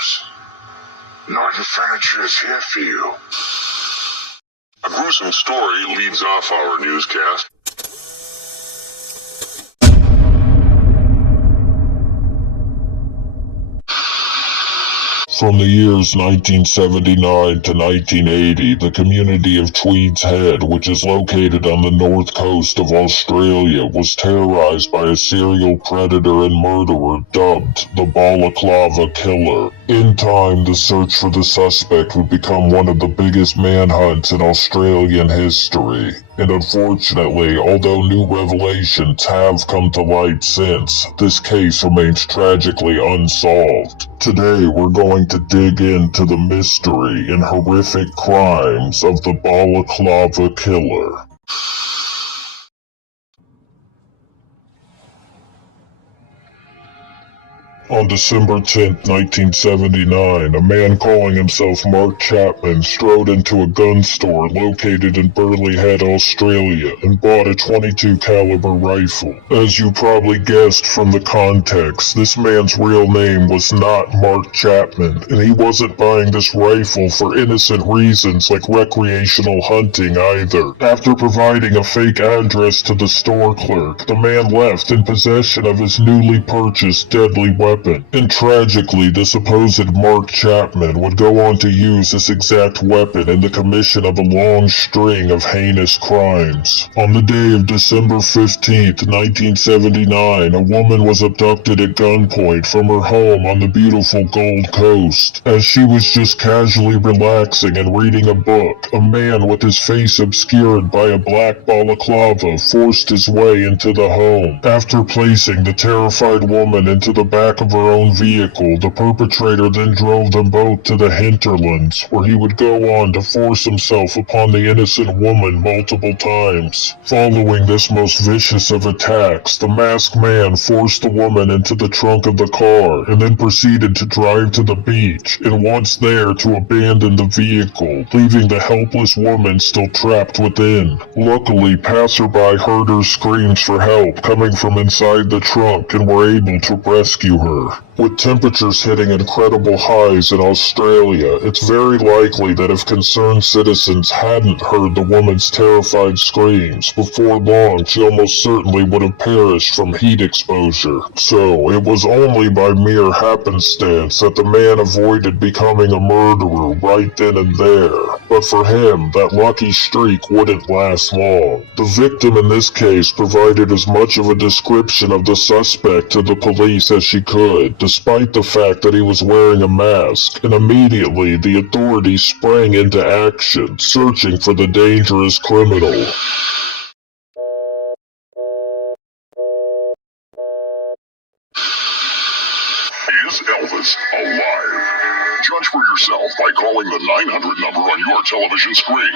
news. Northern Furniture is here for you. A gruesome story leads off our newscast. From the years 1979 to 1980, the community of Tweed's Head, which is located on the north coast of Australia, was terrorized by a serial predator and murderer dubbed the Balaclava Killer. In time, the search for the suspect would become one of the biggest manhunts in Australian history. And unfortunately, although new revelations have come to light since, this case remains tragically unsolved. Today, we're going to dig into the mystery and horrific crimes of the Balaclava Killer. On December 10, 1979, a man calling himself Mark Chapman strode into a gun store located in Burleigh Head, Australia, and bought a .22 caliber rifle. As you probably guessed from the context, this man's real name was not Mark Chapman, and he wasn't buying this rifle for innocent reasons like recreational hunting either. After providing a fake address to the store clerk, the man left in possession of his newly purchased deadly weapon. And tragically, the supposed Mark Chapman would go on to use this exact weapon in the commission of a long string of heinous crimes. On the day of December 15, 1979, a woman was abducted at gunpoint from her home on the beautiful Gold Coast. As she was just casually relaxing and reading a book, a man with his face obscured by a black balaclava forced his way into the home. After placing the terrified woman into the back of her own vehicle, the perpetrator then drove them both to the hinterlands, where he would go on to force himself upon the innocent woman multiple times. Following this most vicious of attacks, the masked man forced the woman into the trunk of the car and then proceeded to drive to the beach, and once there to abandon the vehicle, leaving the helpless woman still trapped within. Luckily, passerby heard her screams for help coming from inside the trunk and were able to rescue her. With temperatures hitting incredible highs in Australia, it's very likely that if concerned citizens hadn't heard the woman's terrified screams, before long she almost certainly would have perished from heat exposure. So, it was only by mere happenstance that the man avoided becoming a murderer right then and there. But for him, that lucky streak wouldn't last long. The victim in this case provided as much of a description of the suspect to the police as she could, despite the fact that he was wearing a mask, and immediately the authorities sprang into action, searching for the dangerous criminal. Is Elvis alive? Judge for yourself by calling the 900 number on your television screen.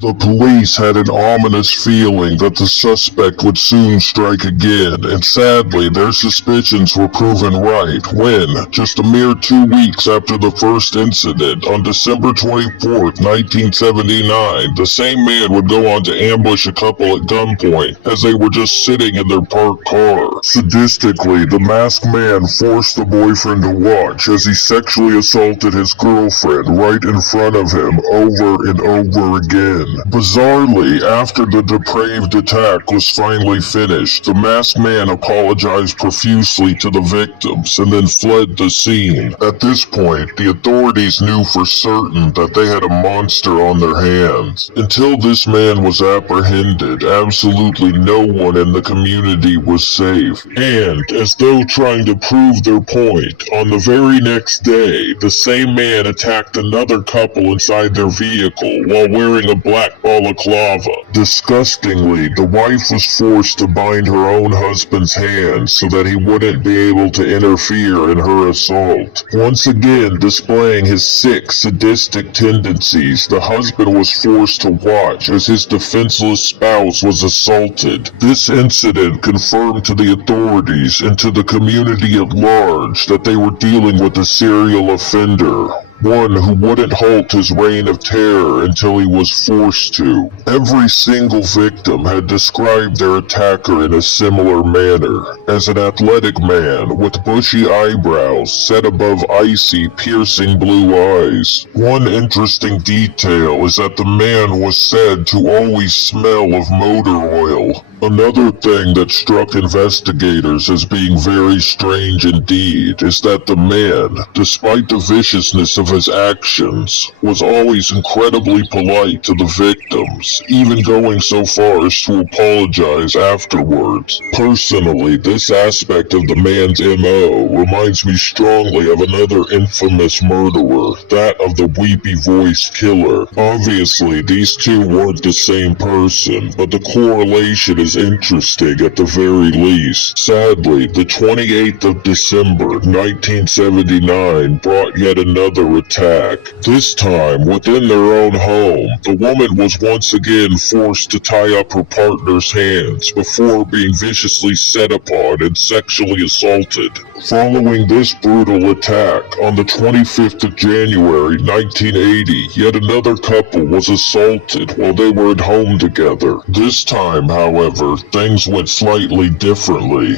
The police had an ominous feeling that the suspect would soon strike again, and sadly their suspicions were proven right when, just a mere 2 weeks after the first incident, on December 24th, 1979, the same man would go on to ambush a couple at gunpoint as they were just sitting in their parked car. Sadistically, the masked man forced the boyfriend to watch as he sexually assaulted his girlfriend right in front of him over and over again. Bizarrely, after the depraved attack was finally finished, the masked man apologized profusely to the victims and then fled the scene. At this point, the authorities knew for certain that they had a monster on their hands. Until this man was apprehended, absolutely no one in the community was safe. And, as though trying to prove their point, on the very next day, the same man attacked another couple inside their vehicle while wearing a black black balaclava. Disgustingly, the wife was forced to bind her own husband's hands so that he wouldn't be able to interfere in her assault. Once again displaying his sick, sadistic tendencies, the husband was forced to watch as his defenseless spouse was assaulted. This incident confirmed to the authorities and to the community at large that they were dealing with a serial offender. One who wouldn't halt his reign of terror until he was forced to. Every single victim had described their attacker in a similar manner, as an athletic man with bushy eyebrows set above icy, piercing blue eyes. One interesting detail is that the man was said to always smell of motor oil. Another thing that struck investigators as being very strange indeed is that the man, despite the viciousness of his actions, was always incredibly polite to the victims, even going so far as to apologize afterwards. Personally, this aspect of the man's MO reminds me strongly of another infamous murderer, that of the weepy-voiced killer. Obviously, these two weren't the same person, but the correlation is interesting at the very least. Sadly, the 28th of December, 1979 brought yet another attack. This time, within their own home, the woman was once again forced to tie up her partner's hands before being viciously set upon and sexually assaulted. Following this brutal attack, on the 25th of January, 1980, yet another couple was assaulted while they were at home together. This time, however, things went slightly differently.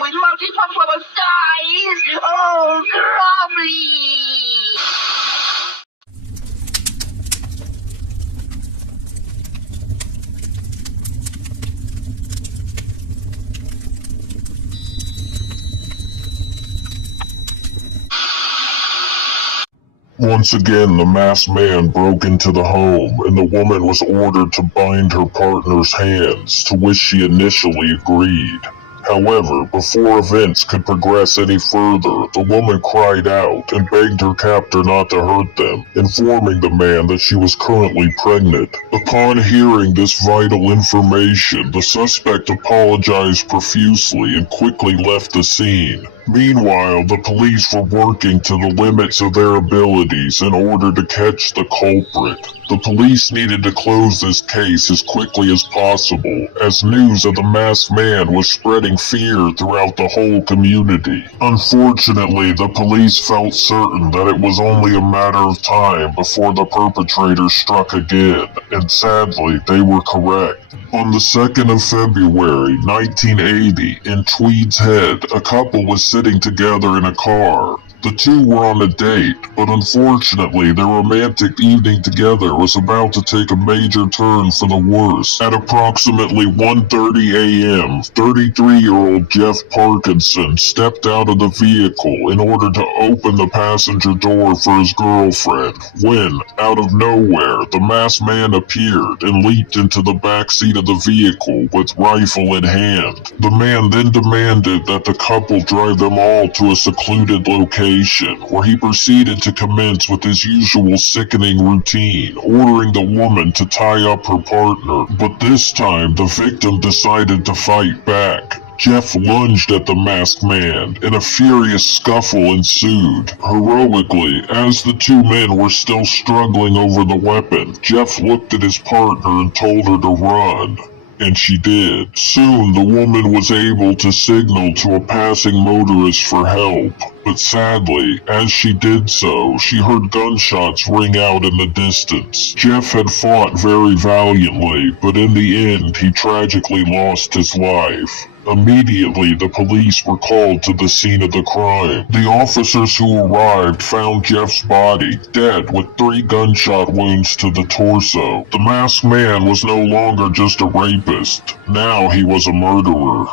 With multi-functional size! Oh, grumbly! Once again, the masked man broke into the home, and the woman was ordered to bind her partner's hands, to which she initially agreed. However, before events could progress any further, the woman cried out and begged her captor not to hurt them, informing the man that she was currently pregnant. Upon hearing this vital information, the suspect apologized profusely and quickly left the scene. Meanwhile, the police were working to the limits of their abilities in order to catch the culprit. The police needed to close this case as quickly as possible, as news of the masked man was spreading fear throughout the whole community. Unfortunately, the police felt certain that it was only a matter of time before the perpetrator struck again, and sadly, they were correct. On the 2nd of February, 1980, in Tweed's Head, a couple was sitting together in a car. The two were on a date, but unfortunately their romantic evening together was about to take a major turn for the worse. At approximately 1:30 a.m., 33-year-old Jeff Parkinson stepped out of the vehicle in order to open the passenger door for his girlfriend, when, out of nowhere, the masked man appeared and leaped into the backseat of the vehicle with rifle in hand. The man then demanded that the couple drive them all to a secluded location, where he proceeded to commence with his usual sickening routine, ordering the woman to tie up her partner. But this time, the victim decided to fight back. Jeff lunged at the masked man, and a furious scuffle ensued. Heroically, as the two men were still struggling over the weapon, Jeff looked at his partner and told her to run. And she did. Soon, the woman was able to signal to a passing motorist for help. But sadly, as she did so, she heard gunshots ring out in the distance. Jeff had fought very valiantly, but in the end, he tragically lost his life. Immediately, the police were called to the scene of the crime. The officers who arrived found Jeff's body, dead with 3 gunshot wounds to the torso. The masked man was no longer just a rapist. Now he was a murderer.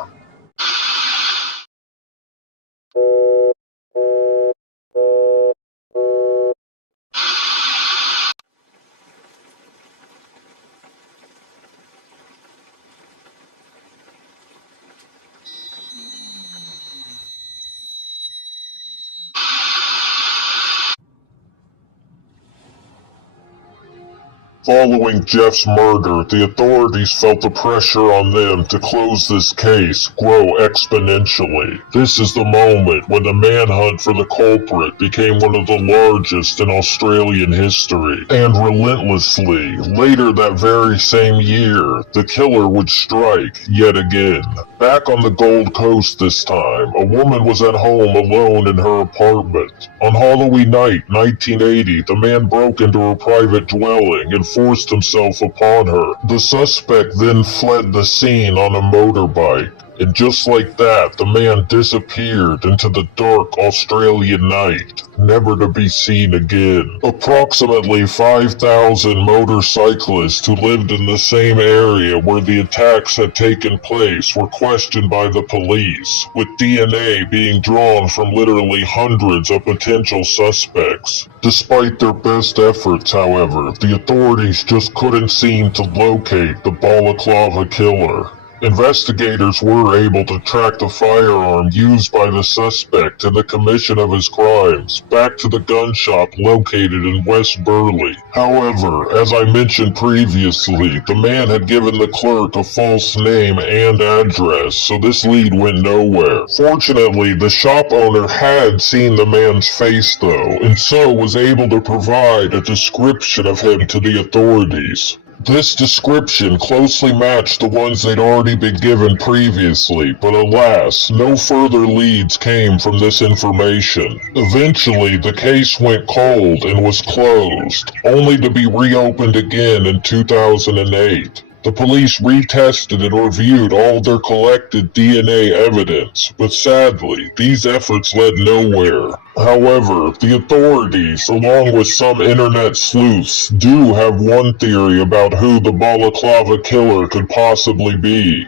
Following Jeff's murder, the authorities felt the pressure on them to close this case grow exponentially. This is the moment when the manhunt for the culprit became one of the largest in Australian history. And relentlessly, later that very same year, the killer would strike yet again. Back on the Gold Coast this time, a woman was at home alone in her apartment. On Halloween night, 1980, the man broke into her private dwelling and forced himself upon her. The suspect then fled the scene on a motorbike. And just like that, the man disappeared into the dark Australian night, never to be seen again. Approximately 5,000 motorcyclists who lived in the same area where the attacks had taken place were questioned by the police, with DNA being drawn from literally hundreds of potential suspects. Despite their best efforts, however, the authorities just couldn't seem to locate the Balaclava killer. Investigators were able to track the firearm used by the suspect in the commission of his crimes back to the gun shop located in West Burleigh. However, as I mentioned previously, the man had given the clerk a false name and address, so this lead went nowhere. Fortunately, the shop owner had seen the man's face though, and so was able to provide a description of him to the authorities. This description closely matched the ones they'd already been given previously, but alas, no further leads came from this information. Eventually, the case went cold and was closed, only to be reopened again in 2008. The police retested and reviewed all their collected DNA evidence, but sadly, these efforts led nowhere. However, the authorities, along with some internet sleuths, do have one theory about who the Balaclava killer could possibly be.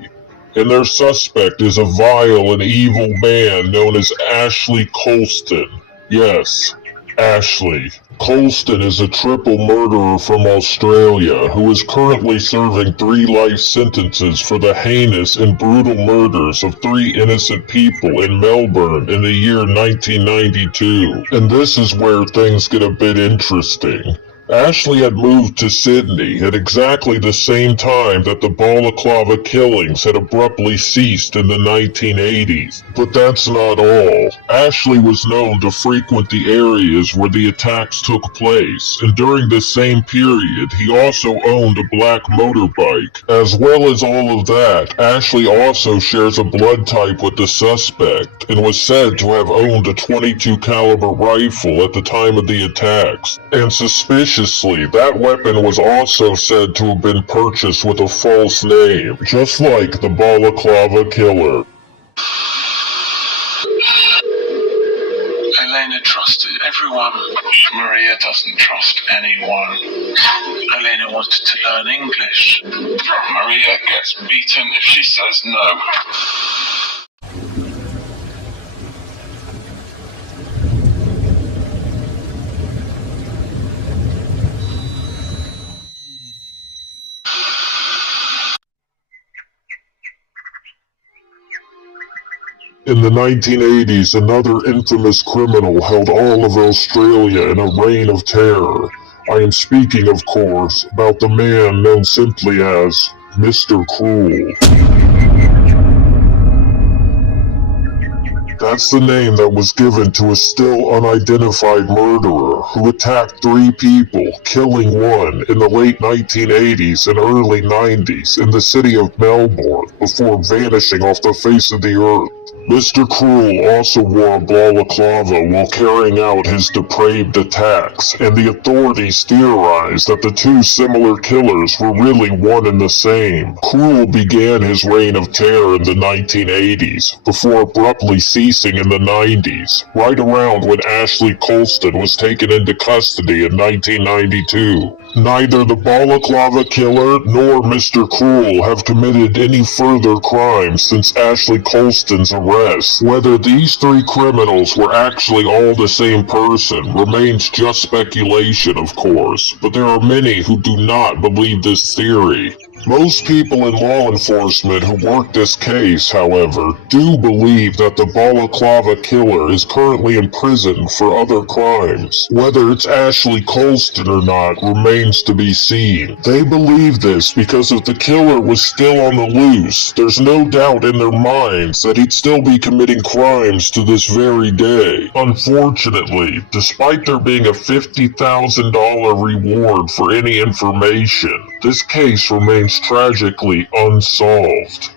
And their suspect is a vile and evil man known as Ashley Colston. Yes, Ashley. Colston is a triple murderer from Australia who is currently serving 3 life sentences for the heinous and brutal murders of 3 innocent people in Melbourne in the year 1992. And this is where things get a bit interesting. Ashley had moved to Sydney at exactly the same time that the Balaclava killings had abruptly ceased in the 1980s. But that's not all. Ashley was known to frequent the areas where the attacks took place, and during this same period, he also owned a black motorbike. As well as all of that, Ashley also shares a blood type with the suspect, and was said to have owned a .22 caliber rifle at the time of the attacks. And suspiciously, that weapon was also said to have been purchased with a false name, just like the Balaclava killer. Elena trusted everyone. Maria doesn't trust anyone. Elena wanted to learn English. Maria gets beaten if she says no. In the 1980s, another infamous criminal held all of Australia in a reign of terror. I am speaking, of course, about the man known simply as Mr. Cruel. That's the name that was given to a still unidentified murderer who attacked 3 people, killing 1 in the late 1980s and early 90s in the city of Melbourne before vanishing off the face of the earth. Mr. Cruel also wore a balaclava while carrying out his depraved attacks, and the authorities theorized that the 2 similar killers were really one and the same. Cruel began his reign of terror in the 1980s, before abruptly ceasing in the 90s, right around when Ashley Colston was taken into custody in 1992. Neither the Balaclava killer nor Mr. Cruel have committed any further crimes since Ashley Colston's arrest. Whether these 3 criminals were actually all the same person remains just speculation, of course, but there are many who do not believe this theory. Most people in law enforcement who work this case, however, do believe that the Balaclava killer is currently in prison for other crimes. Whether it's Ashley Colston or not remains to be seen. They believe this because if the killer was still on the loose, there's no doubt in their minds that he'd still be committing crimes to this very day. Unfortunately, despite there being a $50,000 reward for any information, this case remains tragically unsolved.